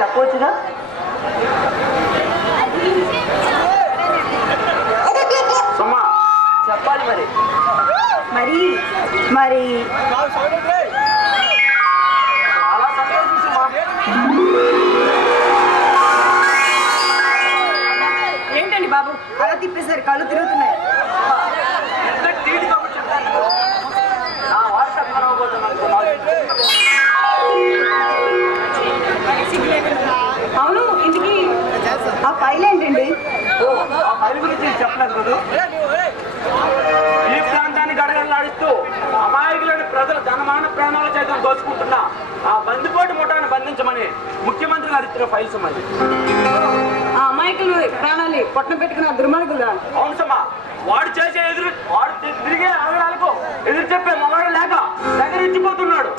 చెప్పవచ్చుగా. సుమా చెప్పాలి మరి మరి మరి చాలా సంతోషం సుమా. ఏంటండి బాబు అలా తిప్పేసరి కళ్ళు తిరుగుతున్నాయి. అవును ఇంటికి ఆ ఫైల్ ఏంటండి? ఆ ఫైల్ గురించి చెప్పలేదు కదా. ఈ ప్రాంతాన్ని గడగడలాడిస్తూ అమాయకులని ప్రజలు ధనమాన ప్రాణాల చేతులు దోచుకుంటున్న ఆ బందిపోటు ముఠాన్ని బంధించమని ముఖ్యమంత్రి గారు ఇచ్చిన ఫైల్స్ మరి. ఆ అమాయకులు ప్రాణాలు పొట్టన పెట్టుకున్న దుర్మార్గులుగా. అవును సమా, వాడు తిరిగే ఆగడాలకు ఎదురు చెప్పే మొగాడు లేక దగ్గరించిపోతున్నాడు.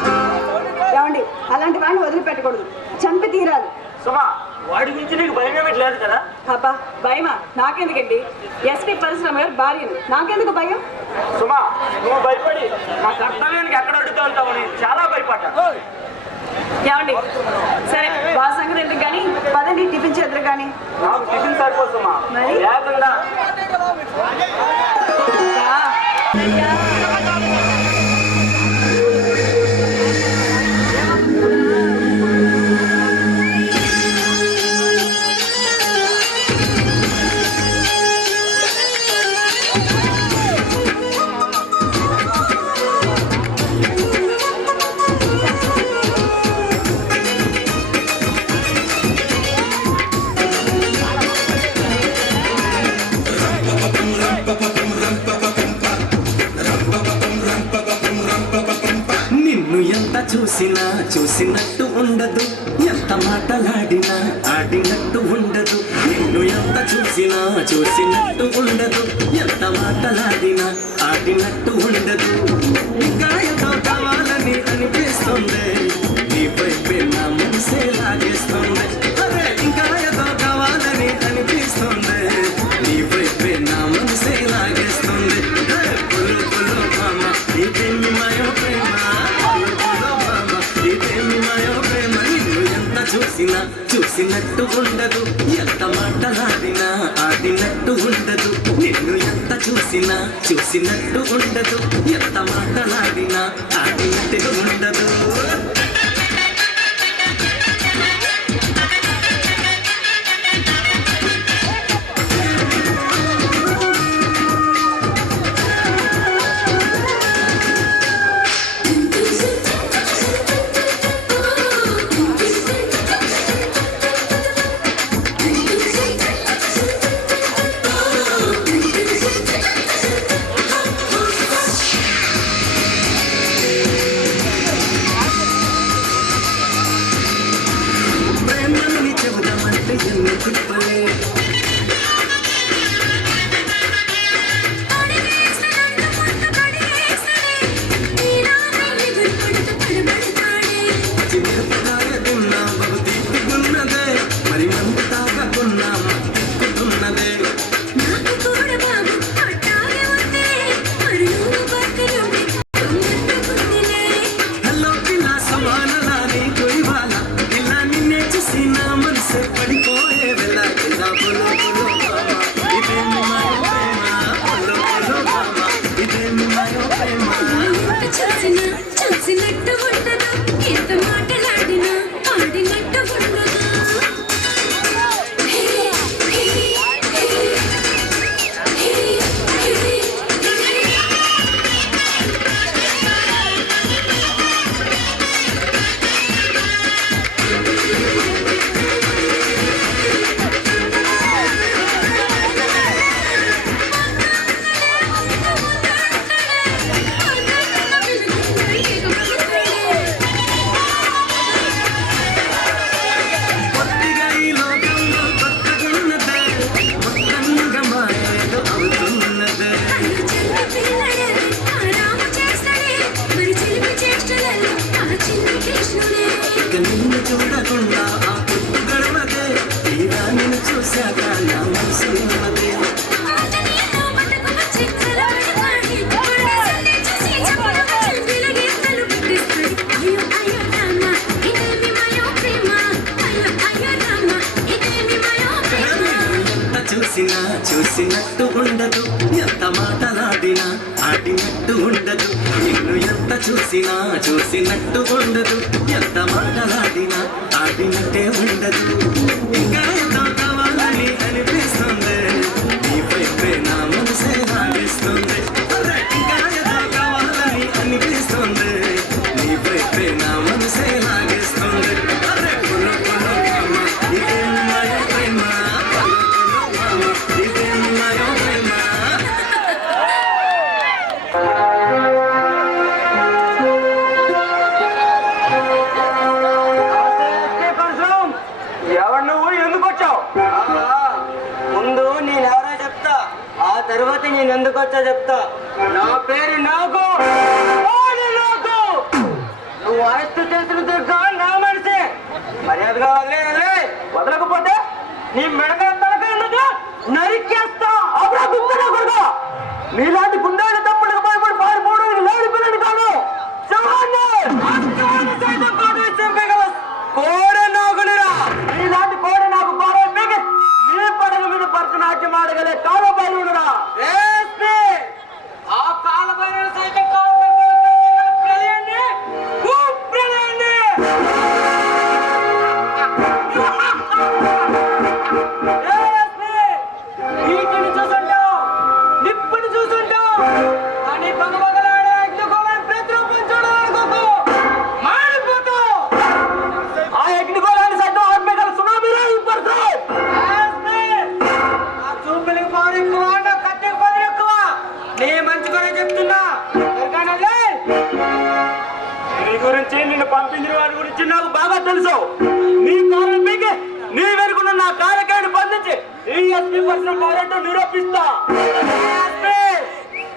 ఏమండి అలాంటి వాడిని వదిలిపెట్టకూడదు, చంపి తీరాలి. సుమా వాడి గురించి నీకు భయం ఏమిటి లేదు కదా? అబ్బా భయమా? నాకెందుకండి, ఎస్పీ పరశురామ గారు భార్యను, నాకెందుకు భయం? సుమా నువ్వు భయపడి నా కర్తవ్యానికి ఎక్కడ అడుగుతూ వెళ్తావని చాలా భయపడ్డా. ఏమండి సరే బాగా సంగతి ఎందుకు కానీ పదండి టిఫిన్ చేద్దరు కానీ. నాకు టిఫిన్ సరిపోదు సుమా, లేకుండా చూసినట్టు ఉండదు, ఎంత మాటలాడినా ఆడినట్టు ఉండదు. నిన్ను ఎంత చూసినట్టు ఉండదు, ఎంత మాటలాడినా ఆడినట్టు ఉండదు. ఇంకా ఎంతో కావాలని అనిపిస్తుంది, నీపై నా మనసే లాగేస్తుంది. అరే ఇంకా ఎంతో కావాలని అనిపిస్తుంది, నీపై నా మనసే లాగేస్తుంది. పులు పులు మామ ఇదేమి మాయో ప్రేమ, చూసినట్టు ఉండదు, ఎంత మాటలాడినా ఆడినట్టు ఉండదు. నిన్ను ఎంత చూసినట్టు ఉండదు, ఎంత మాటలాడినా ఆడినట్టు ఉండదు. చూశాక నా మనసు చూసినా చూసినట్టు ఉండదు ఎంత మాటలాడినా ఆడినట్టే ఉండదు ఇంకా ఎంతో కావాలని అనిపిస్తుంది నీపై నా మనసే లాగేస్తుంది ఇంకా ఎంతో కావాలని అనిపిస్తుంది నీపై నా మనసే లాగేస్తుంది అరే పులో పులో మామ ఇదేం మాయ ప్రేమ పులో పులో మామ ఇదేం మాయ ప్రేమ ఎవరు నువ్వు ఎందుకు వచ్చావు? ముందు నేనెవరో చెప్తా, ఆ తర్వాత నేను ఎందుకు వచ్చా చెప్తా. నా పేరు నాగు. నువ్వు అరెస్ట్ చేసిన దుర్గా నా మనిషి. మర్యాదగా వదిలే. వదలకపోతే నీ మెడక నరికేస్తా. అప్పుడు గుండె కొడుకు నీలాంటి గుండెలు తప్పులకు భయపడి పారిపోవడానికి లేని పిల్లని కాదు. కోడె నాగులురా. నీలాంటి కోడె నాకు పారే మీకు నీ పడగ మీద భరతనాట్యం ఆడగలే కాలబైరుడురా. ఆ కాలబైరు సైతం నిప్పుని చూసుంటావు కానీ పగబగలాడే అగ్నిగోళాన్ని ప్రతిరూపం చూడాలనుకోకు. మారిపోతావు. ఆ అగ్నిగోళాన్ని సైతం ఆత్మగల సునామీలో ఇప్పడుతావు. ఆ చూపులకు పవర్ ఎక్కువ, నా కత్తికి పవర్ ఎక్కువ. నీ మంచి కూడా చెప్తున్నా. నీ గురించి నిన్ను పంపించిన వాడి గురించి నాకు బాగా తెలుసు. నీ కారణం మీకే నీ వెనుకున్న నా కారకాన్ని బంధించి ఈ ఎస్పీ పర్సనల్ పవర్ నిరూపిస్తా.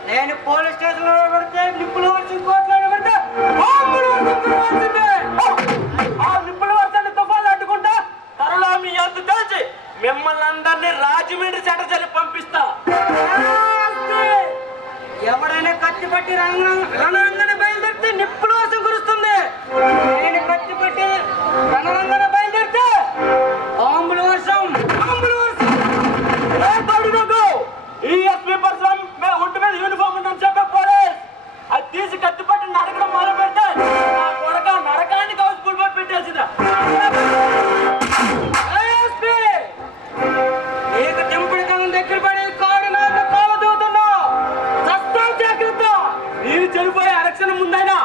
నేను పోలీస్ స్టేషన్ లో పెడితే నిప్పుల వర్షం కోర్టులో పెడితే ఆ నిప్పుల వర్షాన్ని తుఫాన్లు అడ్డుకుంటా త్వరలో మీ అంత తెలిసి మిమ్మల్ని అందరినీ రాజమండ్రి సెంటర్ చల్లి పంపిస్తా. ఎవడైనా కత్తి పట్టి రణరంగన బయలుదేరితే నిప్పుల వర్షం కురుస్తుంది. నేను కత్తి పట్టి రణరంగన బయలుదేరితే బాంబుల వర్షం. ఈ ఎస్పీ పర్సన్ ఒంటి మీద యూనిఫామ్ ఉందని చెప్పే పోలీస్ అది తీసి కత్తిపట్టి నరకడం మొదలు పెడితే నా కొడక నరకానికి హౌస్ఫుల్ పెట్టేసిందా. నీకు చెంపుడు కాలం దగ్గర పడే కాడు నాకు కాల దూతున్నా చస్తా జాగ్రత్త. నేను చనిపోయే ఎలక్షన్ ముందైనా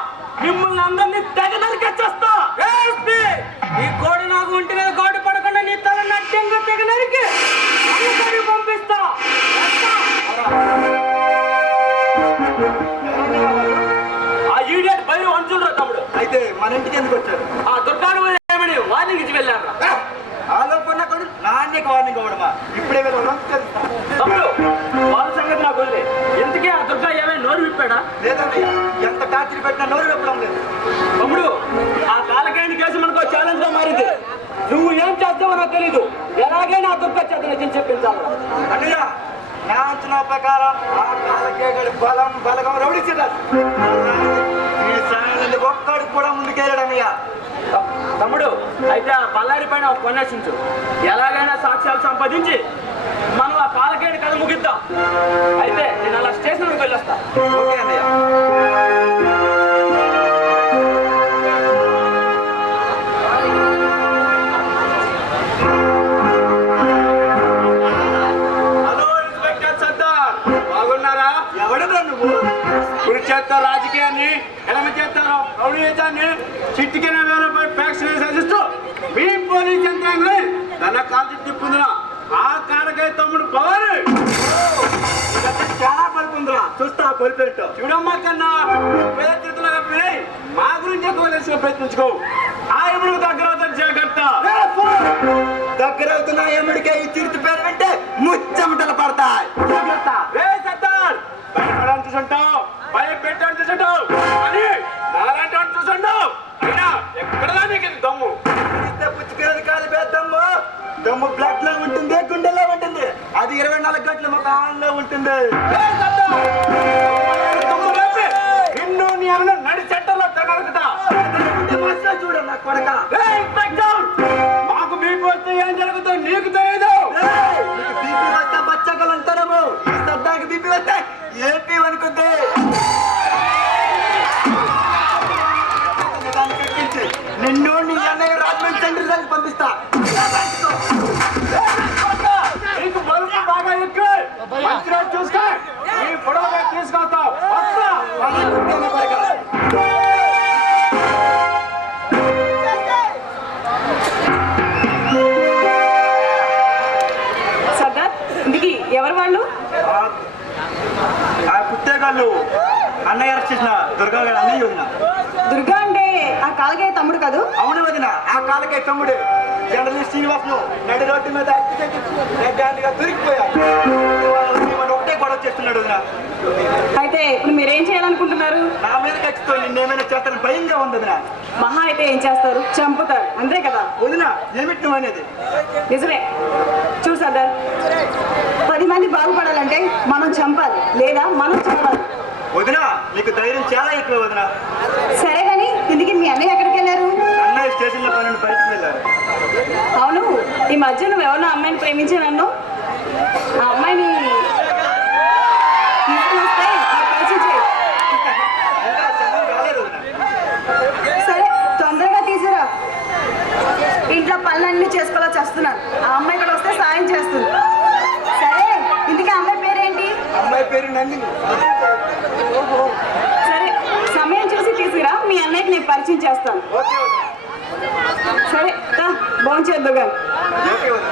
మిమ్మల్ని అందరినీ తెగ నరికేస్తా. ఈ కోడి నాకు ఒంటి మీద కోడి పడకుండా నీ తల నట్యంగా తెగ నరికి అమ్మకాడికి పంపిస్తా. ఆ ఈడియట్ బయలు అంచులరా తమ్ముడు. అయితే మన ఇంటికి ఎందుకు వచ్చారు? ఆ దుర్గాను ఏమని వార్నింగ్ ఇచ్చి వెళ్ళారా? ఆలోపన్న కొడు నాన్నకి వార్నింగ్ ఇవ్వడమా? ఇప్పుడే తమ్ముడు వాళ్ళ సంగతి నాకు వదిలే. ఎందుకే ఆ దుర్గా ఏమైనా నోరు విప్పాడా? లేదన్నయ్య, ఎంత టార్చర్ పెట్టినా నోరు విప్పడం లేదు. తమ్ముడు ఆ కాలకేండి కేసు మనకు ఛాలెంజ్ గా మారింది. నువ్వు ఏం చేస్తావో నాకు తెలీదు. ఎలాగైనా ఆ దుర్గా చేత నిజం చెప్పించాలి. అన్నయ్య, నా అంచనా ప్రకారం ఆ కాలకేగడి బలగం రౌడిచ్చాడు. ఒక్కడు కూడా ముందుకెళ్ళాడు అన్నయ్య. తమ్ముడు అయితే ఆ బళ్ళారి పైన ఒక కొనేసించు. ఎలాగైనా సాక్ష్యాలు సంపాదించి మనం ఆ కాలకేడి కథ ముగిద్దాం. అయితే నేను అలా స్టేషన్కి వెళ్ళొస్తా. ఓకే అన్నయ్య. చేత్తో రాజకీయాన్ని ఎడమ చేస్తారో రౌడీయతాన్ని చిట్టికిన వేలపై ఫ్యాక్షన్ సాధిస్తూ మీ పోలీస్ యంత్రాంగం తన కాల్చి తిప్పుందిరా. ఆ కారకాయ తమ్ముడు భవాని చాలా పడుతుందిరా. చూస్తా కొలిపెట్టు. చూడమ్మా కన్నా పేదలుగా పిలి మా గురించి ఎక్కువ తెలిసిన ప్రయత్నించుకో. ఆ ఎముడు దగ్గర జాగ్రత్త. దగ్గర అవుతున్నా ఎముడికే ఈ చిరుతి పేరు వింటే ముచ్చమటలు పడతాయి. జాగ్రత్త. భయపడని చూసుంటావు, భయపెట్టని చూసుంటావు అని నాలాంటి అని చూసుంటావు. అయినా ఎక్కడదా నీకు దమ్ము? పుచ్చుకెళ్ళి కాదు దమ్ము. దమ్ము బ్లడ్ లో ఉంటుంది, గుండెలో ఉంటుంది. అది 24 గంటలు మా కాలంలో ఉంటుంది. నిన్ను నీ అన్న నడి చెట్టలో నరుకుతా. చూడు నా కొడక. మాకు బీపీ వస్తే ఏం జరుగుతుందో నీకు తెలియదు. బీపీ వస్తే బచ్చగలు అంటారేమో. ఈ సర్దాకి బీపీ వస్తే ఏపీ అనుకుంది. ఇప్పుడు అన్నయ్య అరెస్ట్ చేసిన దుర్గా గారు అన్నయ్య వదిన. దుర్గా అంటే ఆ కాలకే తమ్ముడు కాదు? అవును వదిన, ఆ కాలకే తమ్ముడే జర్నలిస్ట్ శ్రీనివాస్ ను నడి రోడ్డు మీద గా దొరికిపోయాడు. మన ఒకటే గొడవ చేస్తున్నాడు వదిన. అయితే ఇప్పుడు మీరేం చేయాలనుకుంటున్నారు? నా మీద ఖచ్చితంగా నిన్నేమైనా చేస్తాను భయంగా ఉంది వదిన. మహా అయితే ఏం చేస్తారు? చంపుతారు, అంతే కదా? వదిన ఏమిటి నువ్వు అనేది? నిజమే. చూసాదా, 10 మంది బాగుపడాలంటే మనం చంపాలి లేదా మనం చావాలి. వదిన నీకు ధైర్యం చాలా ఎక్కువ వదిన. సరే కానీ ఇందుకే మీ అన్నయ్య ఎక్కడికి వెళ్ళారు? అన్నయ్య స్టేషన్ లో పని బయటకు వెళ్ళారు. అవును, ఈ మధ్య నువ్వు ఎవరినో అమ్మాయిని ప్రేమించానన్ను. ఆ అమ్మాయిని తీసుకుని వస్తే నాకు పరిచయం చేయి. ఇంకా సమయం రాలేదు వదిన. సరే, తొందరగా తీసుకురా. ఇంట్లో పనులన్నీ చేసుకోవాలా చేస్తున్నాను. ఆ అమ్మాయి కూడా వస్తే సాయం చేస్తుంది. సరే, ఇందుకే అమ్మాయి పేరేంటి? అమ్మాయి పేరు నందిని. సరే, సమయం చూసి తీసుకురా, మీ అన్నయ్యకి నేను పరిచయం చేస్తాను. ఓకే వదిన. సరే, భోంచేద్దు కానీ. ఓకే వదిన.